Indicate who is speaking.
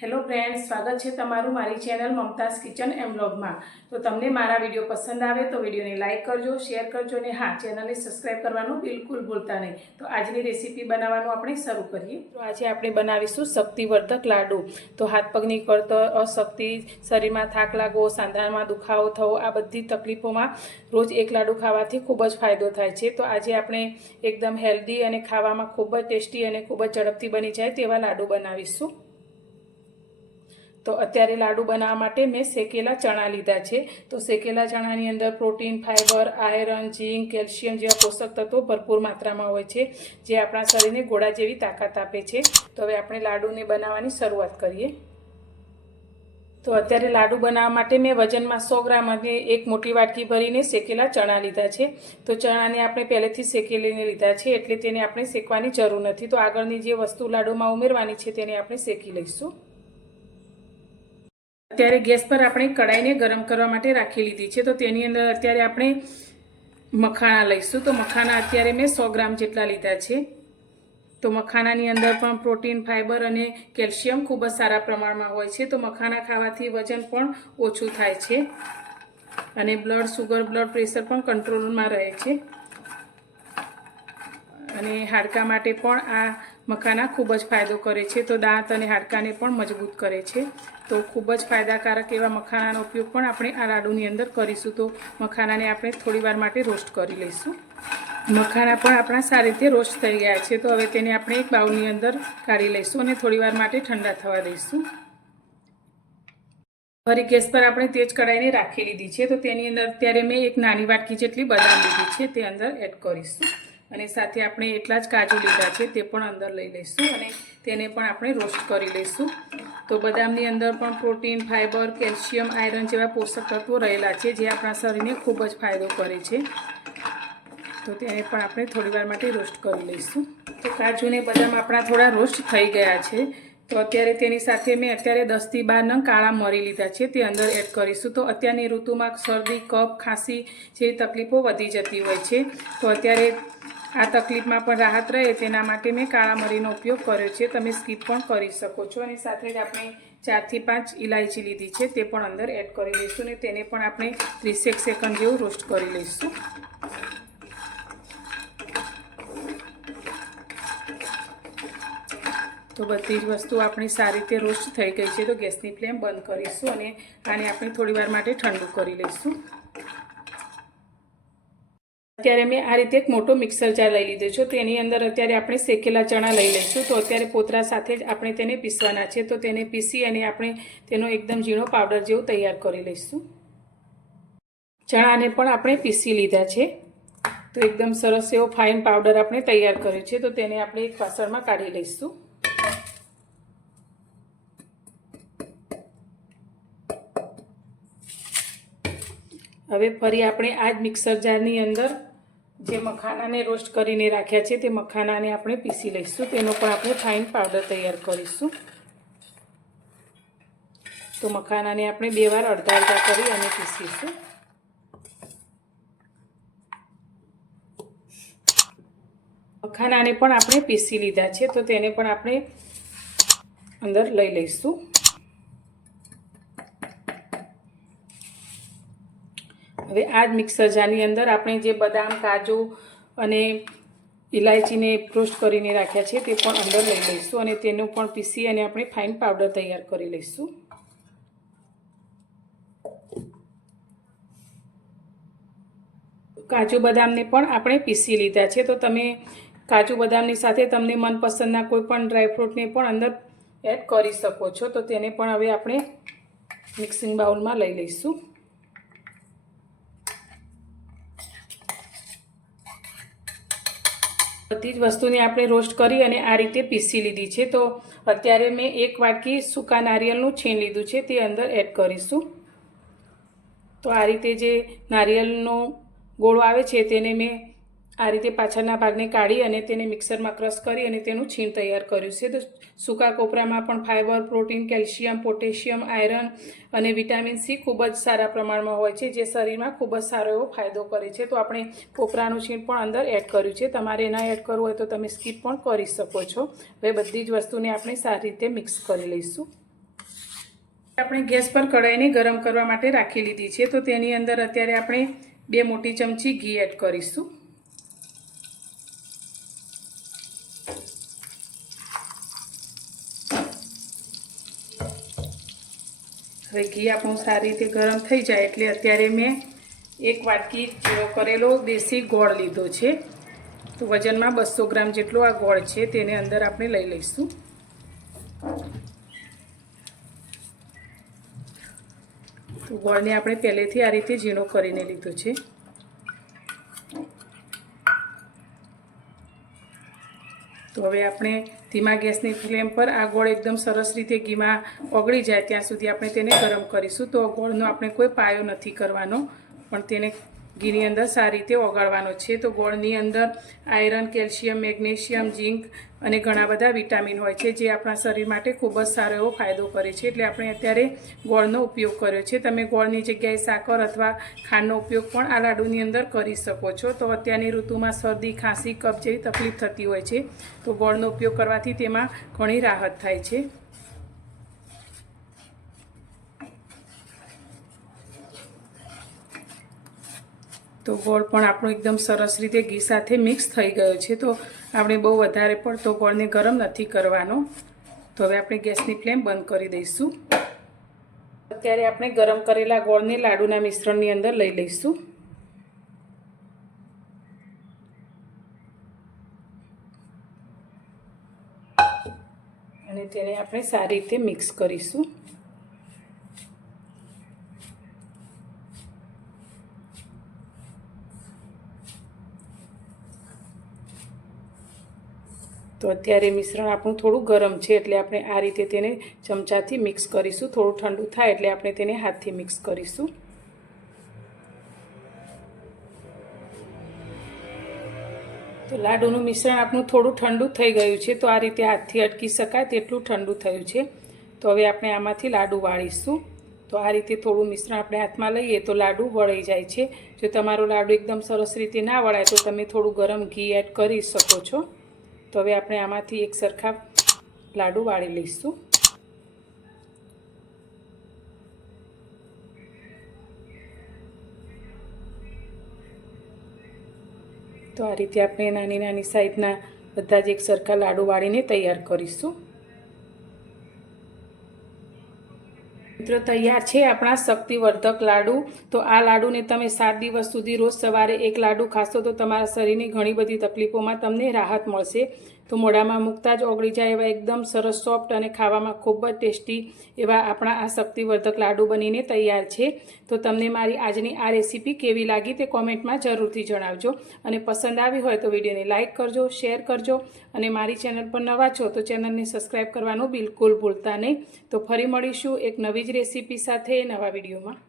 Speaker 1: Hello friend સ્વાગત છે તમારું મારી ચેનલ મમતાઝ કિચન એમ બ્લોગમાં તો તમને મારા વીડિયો પસંદ આવે તો વિડીયોને લાઇક કરજો, શેર કરજો અને હા, ચેનલને સબસ્ક્રાઈબ કરવાનું બિલકુલ ભૂલતા નહીં. તો આજની રેસીપી બનાવવાનું આપણે શરૂ કરીએ. તો આજે આપણે બનાવીશું શક્તિવર્ધક લાડુ. તો હાથ પગની કરતો અશક્તિ, શરીરમાં થાક લાગવો સાંધામાં દુખાવો થવો, આ બધી તકલીફોમાં રોજ એક લાડુ ખાવાથી ખૂબ જ ફાયદો થાય છે. તો આજે આપણે એકદમ હેલ્ધી અને ખાવામાં ખૂબ જ ટેસ્ટી અને ખૂબ જ ઝડપથી બની જાય તેવા લાડુ બનાવીશું. તો અત્યારે લાડુ બનાવવા માટે મેં શેકેલા ચણા લીધા છે. તો શેકેલા ચણાની અંદર protein fibre iron, zinc, calcium જેવા પોષક તત્વો ભરપૂર માત્રામાં હોય છે, જે આપણા શરીરને ગોળા જેવી તાકાત આપે છે. તો હવે આપણે લાડુને બનાવવાની શરૂઆત કરીએ. તો અત્યારે લાડુ બનાવવા માટે મેં વજનમાં સો ગ્રામ અને એક મોટી વાટકી ભરીને શેકેલા ચણા લીધા છે. તો ચણાને આપણે પહેલેથી શેકેલીને લીધા છે, એટલે તેને આપણે શેકવાની જરૂર નથી. તો આગળની જે વસ્તુ લાડુમાં ઉમેરવાની છે, તેને આપણે શેકી લઈશું. અત્યારે ગેસ પર આપણે કડાઈને ગરમ કરવા માટે રાખી લીધી છે. તો તેની અંદર અત્યારે આપણે મખાણા લઈશું. તો મખાણા અત્યારે મેં સો ગ્રામ જેટલા લીધા છે. તો મખાનાની અંદર પણ પ્રોટીન ફાઇબર અને કેલ્શિયમ ખૂબ જ સારા પ્રમાણમાં હોય છે. તો મખાના ખાવાથી વજન પણ ઓછું થાય છે. અને બ્લડ સુગર, બ્લડ પ્રેશર પણ કંટ્રોલમાં રહે છે. અને હાડકા માટે પણ આ મખાના ખૂબ જ ફાયદો કરે છે. તો દાંત અને હાડકાને પણ મજબૂત કરે છે. તો ખૂબ જ ફાયદાકારક એવા મખાનાનો ઉપયોગ પણ આપણે આ લાડુની અંદર કરીશું. તો મખાનાને આપણે થોડીવાર માટે રોસ્ટ કરી લઈશું. મખાના પણ આપણા સારી રીતે રોસ્ટ થઈ ગયા છે. તો હવે તેને આપણે એક બાઉલની અંદર કાઢી લઈશું અને થોડીવાર માટે ઠંડા થવા દઈશું. ફરી ગેસ પર આપણે તેજ કઢાઈને રાખી લીધી છે. તો તેની અંદર અત્યારે મેં એક નાની વાટકી જેટલી બદામ લીધી છે. તે અંદર એડ કરીશું. અને સાથે આપણે એટલા જ કાજુ લીધા છે તે પણ અંદર લઈ લઈશું અને તેને પણ આપણે રોસ્ટ કરી લઈશું. તો બદામની અંદર પણ પ્રોટીન ફાઇબર કેલ્શિયમ, આયરન જેવા પોષક તત્વો રહેલા છે જે આપણા શરીરને ખૂબ જ ફાયદો કરે છે. તો તેને પણ આપણે થોડીવાર માટે રોસ્ટ કરી લઈશું. તો કાજુને બદામ આપણા થોડા રોસ્ટ થઈ ગયા છે. તો અત્યારે તેની સાથે મેં અત્યારે દસથી બાર નંગ કાળા મરી લીધા છે તે અંદર એડ કરીશું. તો અત્યારની ઋતુમાં શરદી, કફ, ખાંસી જેવી તકલીફો વધી જતી હોય છે. તો અત્યારે આ તકલીફમાં પણ રાહત રહે તેના માટે મેં કાળા મરીનો ઉપયોગ કર્યો છે. તમે સ્કીપ પણ કરી શકો છો. અને સાથે જ આપણે ચારથી પાંચ ઇલાયચી લીધી છે, તે પણ અંદર એડ કરી લઈશું અને તેને પણ આપણે ત્રીસેક સેકન્ડ જેવું રોસ્ટ કરી લઈશું. તો બધી જ વસ્તુ આપણી સારી રીતે રોસ્ટ થઈ ગઈ છે. તો ગેસની ફ્લેમ બંધ કરીશું અને આને આપણે થોડીવાર માટે ઠંડુ કરી લઈશું. અત્યારે મેં આ રીતે એક મોટો મિક્સર જાર લઈ લીધો છે. તો એની અંદર અત્યારે આપણે શેકેલા ચણા લઈ લઈશું. તો અત્યારે પોતરા સાથે જ આપણે તેને પીસવાના છે. તો તેને પીસી અને આપણે તેનો એકદમ ઝીણો પાવડર જેવું તૈયાર કરી લઈશું. ચણાને પણ આપણે પીસી લીધા છે. તો એકદમ સરસ એવો ફાઇન પાવડર આપણે તૈયાર કર્યો છે. તો તેને આપણે એક વાસણમાં કાઢી લઈશું. હવે ફરી આપણે આ જ મિક્સર જારની અંદર જે મખાનાને રોસ્ટ કરીને રાખ્યા છે તે મખાનાને આપણે પીસી લઈશું. તેનો પણ આપણે ફાઇન પાવડર તૈયાર કરીશું. તો મખાનાને આપણે બે વાર અડધા અડધા કરી અને પીસીશું. મખાનાને પણ આપણે પીસી લીધા છે, તો તેને પણ આપણે અંદર લઈ લઈશું. હવે આ જ મિક્સર જારની અંદર આપણે જે બદામ, કાજુ અને ઇલાયચીને રોસ્ટ કરીને રાખ્યા છે તે પણ અંદર લઈ લઈશું અને તેનું પણ પીસી અને આપણે ફાઇન પાવડર તૈયાર કરી લઈશું. કાજુ બદામને પણ આપણે પીસી લીધા છે. તો તમે કાજુ બદામની સાથે તમને મનપસંદના કોઈ પણ ડ્રાયફ્રૂટને પણ અંદર એડ કરી શકો છો. તો તેને પણ હવે આપણે મિક્સિંગ બાઉલમાં લઈ લઈશું. બધી જ વસ્તુને આપણે રોસ્ટ કરી અને આ રીતે પીસી લીધી છે. તો અત્યારે મેં એક વાટકી સૂકા નારિયેળનું છીણ લીધું છે, તે અંદર એડ કરીશું. તો આ રીતે જે નારિયેળનો ગોળો આવે છે, તેને મેં આ રીતે પાછળના ભાગને કાઢી અને તેને મિક્સરમાં ક્રશ કરી અને તેનું છીણ તૈયાર કર્યું. છે તો સૂકા કોપરામાં પણ fibre protein, calcium, potassium, iron અને વિટામિન સી ખૂબ જ સારા પ્રમાણમાં હોય છે, જે શરીરમાં ખૂબ જ સારો એવો ફાયદો કરે છે. તો આપણે કોપરાનું છીણ પણ અંદર એડ કર્યું છે. તમારે ન એડ કરવું હોય તો તમે સ્કીપ પણ કરી શકો છો. હવે બધી જ વસ્તુને આપણે સારી રીતે મિક્સ કરી લઈશું. આપણે ગેસ પર કઢાઈને ગરમ કરવા માટે રાખી લીધી છે. તો તેની અંદર અત્યારે આપણે બે મોટી ચમચી ઘી એડ કરીશું. હવે ઘી આપણું સારી રીતે ગરમ થઈ જાય એટલે અત્યારે મેં એક વાટકી જેવો કરેલો દેશી ગોળ લીધો છે. તો વજનમાં બસો ગ્રામ જેટલો આ ગોળ છે, તેને અંદર આપણે લઈ લઈશું. તો ગોળને આપણે પહેલેથી આ રીતે ઝીણો કરીને લીધો છે. તો હવે આપણે ધીમા ગેસની ફ્લેમ પર આ ગોળ એકદમ સરસ રીતે ઘીમાં ઓગળી જાય ત્યાં સુધી આપણે તેને ગરમ કરીશું. તો ગોળનો આપણે કોઈ પાયો નથી કરવાનો, પણ તેને ઘીની અંદર સારી રીતે ઓગાળવાનો છે. તો ગોળની અંદર આયરન, કેલ્શિયમ, મેગ્નેશિયમ, ઝીંક અને ઘણા બધા વિટામિન હોય છે, જે આપણા શરીર માટે ખૂબ જ સારો એવો ફાયદો કરે છે. એટલે આપણે અત્યારે ગોળનો ઉપયોગ કર્યો છે. તમે ગોળની જગ્યાએ સાકર અથવા ખાંડનો ઉપયોગ પણ આ લાડુની અંદર કરી શકો છો. તો અત્યારની ઋતુમાં શરદી, ખાંસી, કફ જેવી તકલીફ થતી હોય છે. તો ગોળનો ઉપયોગ કરવાથી તેમાં ઘણી રાહત થાય છે. તો ગોળ પણ આપણો એકદમ સરસ રીતે ઘી સાથે મિક્સ થઈ ગયો છે. તો આપણે બહુ વધારે પડતો ગોળને ગરમ નથી કરવાનો. તો હવે આપણે ગેસની ફ્લેમ બંધ કરી દઈશું. અત્યારે આપણે ગરમ કરેલા ગોળને લાડુના મિશ્રણની અંદર લઈ લઈશું. અને તેને આપણે સારી રીતે મિક્સ કરીશું. તો અત્યારે મિશ્રણ આપણું થોડું ગરમ છે એટલે આપણે આ રીતે તેને ચમચાથી મિક્સ કરીશું. થોડું ઠંડુ થાય એટલે આપણે તેને હાથથી મિક્સ કરીશું. તો લાડુનું મિશ્રણ આપણું થોડું ઠંડુ થઈ ગયું છે. તો આ રીતે હાથથી અટકી શકાય તેટલું ઠંડુ થયું છે. તો હવે આપણે આમાંથી લાડુ વાળીશું. તો આ રીતે થોડું મિશ્રણ આપણે હાથમાં લઈએ તો લાડુ વળાઈ જાય છે. જો તમારો લાડુ એકદમ સરસ રીતે ના વળાય તો તમે થોડું ગરમ ઘી એડ કરી શકો છો. તો હવે આપણે આમાંથી એક સરખા લાડુ વાળી લઈશું. તો આ રીતે આપણે નાની નાની સાઈઝના બધા જ એક સરખા લાડુ વાળીને તૈયાર કરીશું. મિત્રો તૈયાર છે આપણા શક્તિવર્ધક લાડુ. તો આ લાડુને તમે સાત દિવસ સુધી રોજ સવારે એક લાડુ ખાશો તો તમારા શરીરની ઘણી બધી તકલીફોમાં તમને રાહત મળશે. તો મોઢામાં મૂકતા જ ઓગળી જાય એવા એકદમ સરસ સોફ્ટ અને ખાવામાં ખૂબ જ ટેસ્ટી એવા આપણા આ શક્તિવર્ધક લાડુ બનીને તૈયાર છે. તો તમને મારી આજની આ રેસીપી કેવી લાગી તે કોમેન્ટમાં જરૂરથી જણાવજો. અને પસંદ આવી હોય તો વિડીયોને લાઇક કરજો, શેર કરજો. અને મારી ચેનલ પર નવા છો તો ચેનલને સબસ્ક્રાઈબ કરવાનું બિલકુલ ભૂલતા નહીં. તો ફરી મળીશું એક નવી જ રેસીપી સાથે નવા વિડીયોમાં.